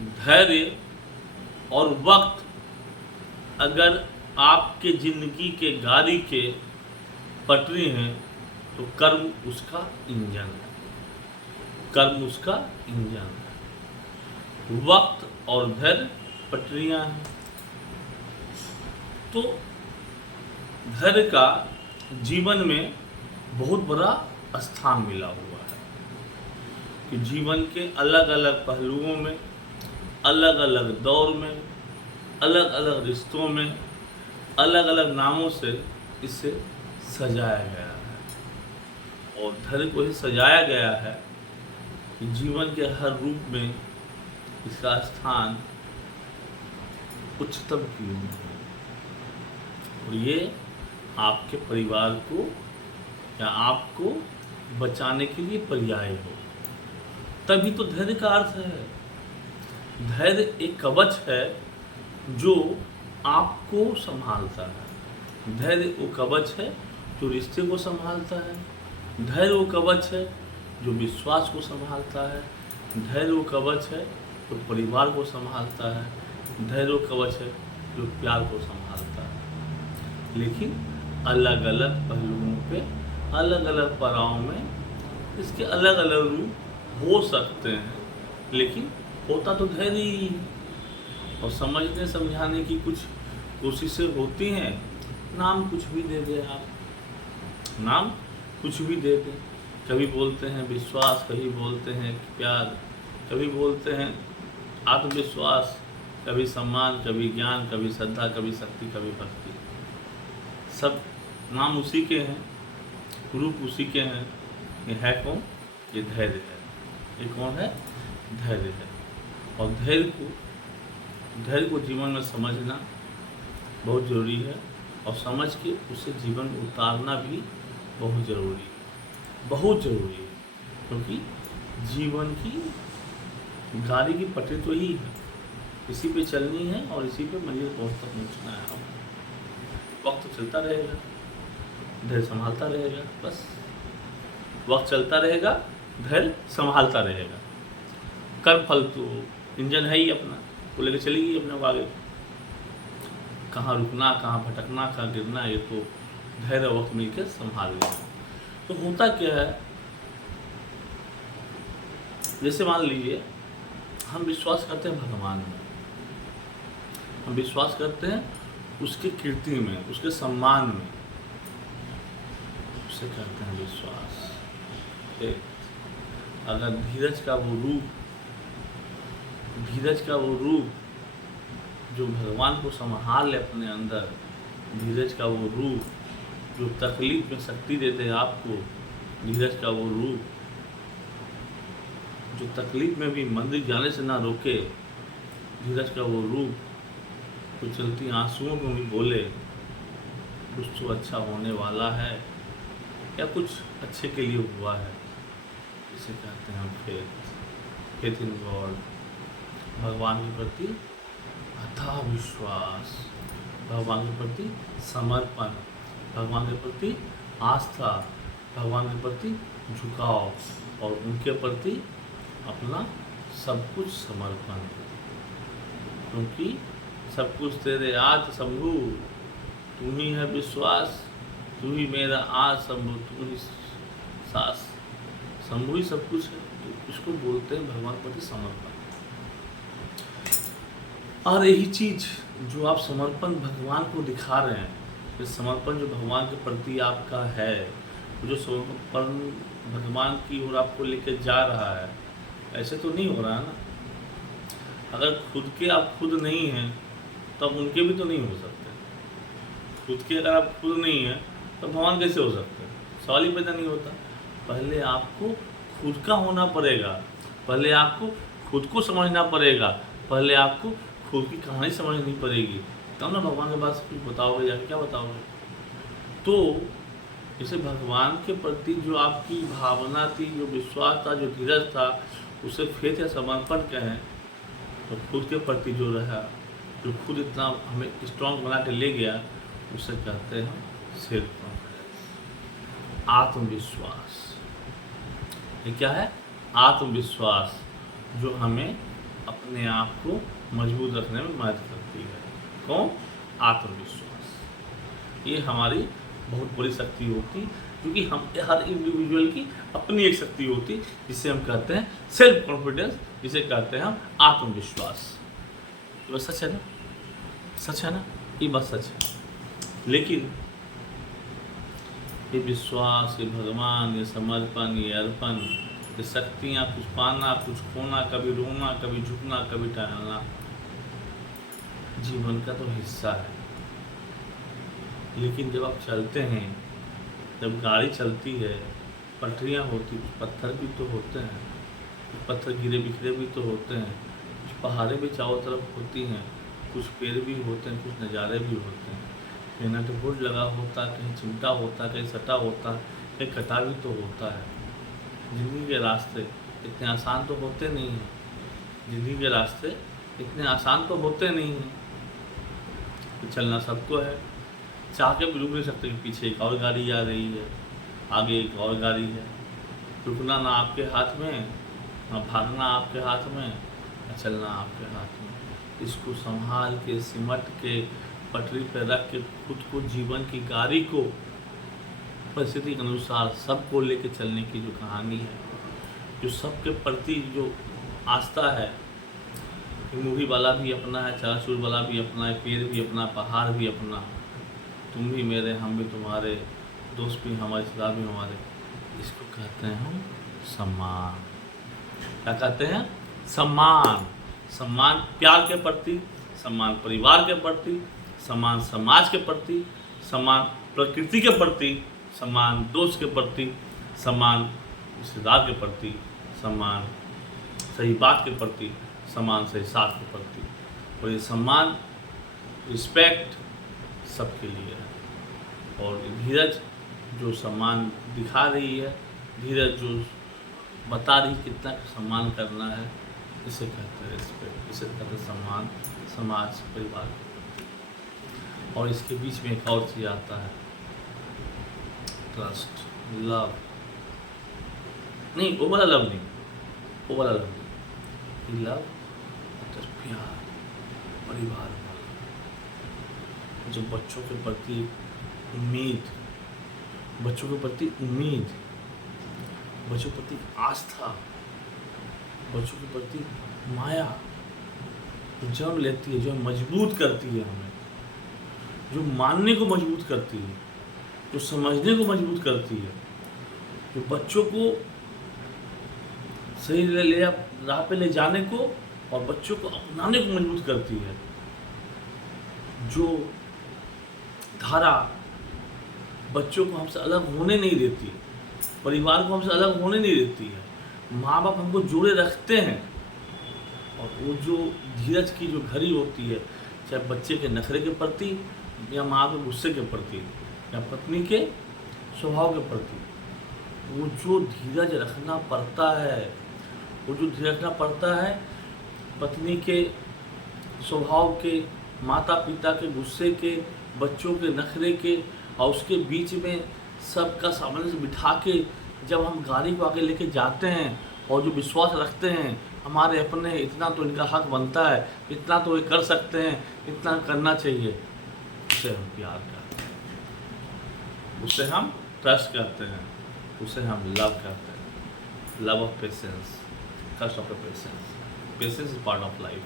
धैर्य और वक्त अगर आपके जिंदगी के गाड़ी के पटरी हैं तो कर्म उसका इंजन है। कर्म उसका इंजन है। वक्त और धैर्य पटरियां हैं। तो धैर्य का जीवन में बहुत बड़ा स्थान मिला हुआ है कि जीवन के अलग अलग पहलुओं में, अलग अलग दौर में, अलग अलग रिश्तों में, अलग अलग नामों से इसे सजाया गया है। और धैर्य को ही सजाया गया है कि जीवन के हर रूप में इसका स्थान उच्चतम की ओर है। और ये आपके परिवार को या आपको बचाने के लिए पर्याय हो, तभी तो धैर्य का अर्थ है। धैर्य एक कवच है जो आपको संभालता है। धैर्य वो कवच है जो रिश्ते को संभालता है। धैर्य वो कवच है जो विश्वास को संभालता है। धैर्य वो कवच है जो परिवार को संभालता है। धैर्य वो कवच है जो प्यार को संभालता है। लेकिन अलग अलग पहलुओं पे, अलग अलग पड़ाव में इसके अलग अलग रूप हो सकते हैं, लेकिन होता तो धैर्य ही है। और समझने समझाने की कुछ कोशिशें होती हैं। नाम कुछ भी दे दें आप, नाम कुछ भी दे दें। कभी बोलते हैं विश्वास, कभी बोलते हैं प्यार, कभी बोलते हैं आत्मविश्वास, कभी सम्मान, कभी ज्ञान, कभी श्रद्धा, कभी शक्ति, कभी भक्ति। सब नाम उसी के हैं, रूप उसी के हैं। ये है कौन? ये धैर्य है। ये कौन है? धैर्य है। और धैर्य को जीवन में समझना बहुत ज़रूरी है, और समझ के उसे जीवन में उतारना भी बहुत ज़रूरी है। बहुत ज़रूरी है, क्योंकि जीवन की गाड़ी की पटरी तो ही है, इसी पे चलनी है और इसी पे मंजिल तक पहुँचना है। वक्त तो चलता रहेगा, धैर्य संभालता रहेगा। बस वक्त चलता रहेगा, धैर्य संभालता रहेगा। कर्म फल तो इंजन है ही अपना, वो लेकर चलेगी अपने को आगे। कहाँ रुकना, कहाँ भटकना, कहाँ गिरना, ये तो धैर्य वक्त मिलकर संभाल लेगा। तो होता क्या है, जैसे मान लीजिए हम विश्वास करते हैं भगवान में, हम विश्वास करते हैं उसके कीर्ति में, उसके सम्मान में, उसे कहते हैं विश्वास। अगर धीरज का वो रूप जो भगवान को संभाल ले अपने अंदर, धीरज का वो रूप जो तकलीफ में शक्ति देते हैं आपको, धीरज का वो रूप जो तकलीफ में भी मंदिर जाने से ना रोके, धीरज का वो रूप तो चलती आंसुओं में भी बोले कुछ तो अच्छा होने वाला है या कुछ अच्छे के लिए हुआ है। इसे कहते हैं फेथ इन गॉड। भगवान के प्रति अथाह विश्वास, भगवान के प्रति समर्पण, भगवान के प्रति आस्था, भगवान के प्रति झुकाव और उनके प्रति अपना सब कुछ समर्पण। क्योंकि सब कुछ तेरे आद शंभु, तू ही है विश्वास, तू ही मेरा आद शंभु, तू ही सास। शंभु ही सब कुछ है, तो इसको बोलते हैं भगवान के प्रति समर्पण। और यही चीज़ जो आप समर्पण भगवान को दिखा रहे हैं, ये समर्पण जो भगवान के प्रति आपका है, जो समर्पण भगवान की ओर आपको लेके जा रहा है, ऐसे तो नहीं हो रहा है ना। अगर खुद के आप खुद नहीं हैं तब उनके भी तो नहीं हो सकते। खुद के अगर आप खुद नहीं हैं तो भगवान कैसे हो सकते हैं? सवाल ही पैदा नहीं होता। पहले आपको खुद का होना पड़ेगा, पहले आपको खुद को समझना पड़ेगा, पहले आपको खुद की कहानी समझनी पड़ेगी, तब ना भगवान के पास कुछ बताओगे, जाके क्या बताओगे। तो इसे भगवान के प्रति जो आपकी भावना थी, जो विश्वास था, जो धीरज था, उसे फेथ या समर्पण कहें। तो खुद के प्रति जो रहा, जो खुद इतना हमें स्ट्रॉन्ग बना के ले गया, उसे कहते हैं सेल्फ कॉन्फिडेंस, आत्मविश्वास। ये क्या है? आत्मविश्वास, जो हमें अपने आप को मजबूत रखने में मदद करती है। कौन? आत्मविश्वास। ये हमारी बहुत बड़ी शक्ति होती, क्योंकि हम हर इंडिविजुअल की अपनी एक शक्ति होती, जिसे हम कहते हैं सेल्फ कॉन्फिडेंस, जिसे कहते हैं हम आत्मविश्वास। ये बात सच है ना? सच है ना? ये बात सच है। लेकिन ये विश्वास, ये भगवान, ये समर्पण, ये अर्पण, ये शक्तियाँ, कुछ पाना कुछ खोना, कभी रोना कभी झुकना कभी टहलना, जीवन का तो हिस्सा है। लेकिन जब आप चलते हैं, जब गाड़ी चलती है, पटरियाँ होती, कुछ पत्थर भी तो होते हैं, कुछ पत्थर गिरे बिखरे भी तो होते हैं, कुछ पहाड़ें भी चारों तरफ होती हैं, कुछ पेड़ भी होते हैं, कुछ नज़ारे भी होते हैं, कहीं ना तो बोर्ड लगा होता, कहीं चिमटा होता, कहीं सटा होता, कहीं कटा भी तो होता है। ज़िंदगी के रास्ते इतने आसान तो होते नहीं हैं, ज़िंदगी के रास्ते इतने आसान तो होते नहीं हैं। तो चलना सबको है, चाह के भी रुक नहीं सकते कि पीछे एक और गाड़ी आ रही है, आगे एक और गाड़ी है। रुकना ना आपके हाथ में, ना भागना आपके हाथ में, ना चलना आपके हाथ में। इसको संभाल के, सिमट के, पटरी पर रख के, खुद को, जीवन की गाड़ी को परिस्थिति के अनुसार सबको लेके चलने की जो कहानी है, जो सबके प्रति जो आस्था है, मूवी वाला भी अपना है, चाचूर वाला भी अपना है, पेड़ भी अपना, पहाड़ भी अपना, तुम भी मेरे, हम भी तुम्हारे, दोस्त भी हमारे, सदा भी हमारे। इसको कहते हैं हम सम्मान। क्या कहते हैं? सम्मान। सम्मान प्यार के प्रति, सम्मान परिवार के प्रति, सम्मान समाज के प्रति, सम्मान प्रकृति के प्रति, सम्मान दोस्त के प्रति, सम्मान रिश्तेदार के प्रति, सम्मान सही बात के प्रति, सम्मान सही साथ के प्रति। और ये सम्मान, रिस्पेक्ट सबके लिए है। और धीरज जो सम्मान दिखा रही है, धीरज जो बता रही कितना सम्मान करना है, इसे कहते हैं रिस्पेक्ट, इसे कहते हैं सम्मान समाज परिवार के प्रति। और इसके बीच में एक और चीज़ आता है, ट्रस्ट, लव। नहीं, वो वाला लव नहीं, वो वाला लव नहीं, लव मतलब प्यार, परिवार वाला, जो बच्चों के प्रति उम्मीद, बच्चों के प्रति उम्मीद, बच्चों के प्रति आस्था, बच्चों के प्रति माया, जो जन्म लेती है, जो मजबूत करती है हमें, जो मानने को मजबूत करती है, जो समझने को मजबूत करती है, जो बच्चों को सही राह पे ले जाने को और बच्चों को अपनाने को मजबूत करती है, जो धारा बच्चों को हमसे अलग होने नहीं देती, परिवार को हमसे अलग होने नहीं देती है, माँ बाप हमको जोड़े रखते हैं। और वो जो धीरज की जो घड़ी होती है, चाहे बच्चे के नखरे के प्रति, या माँ के गुस्से के प्रति, या पत्नी के स्वभाव के प्रति, वो जो धीरज रखना पड़ता है, वो जो धीरज रखना पड़ता है, पत्नी के स्वभाव के, माता पिता के गुस्से के, बच्चों के नखरे के, और उसके बीच में सबका सामने से बिठा के जब हम गाड़ी को आगे लेके जाते हैं, और जो विश्वास रखते हैं हमारे अपने, इतना तो इनका हक बनता है, इतना तो ये कर सकते हैं, इतना करना चाहिए, उसे हम प्यार करते हैं, उसे हम ट्रस्ट करते हैं, उसे हम लव करते हैं। Love of patience, trust of patience. Patience is part of life.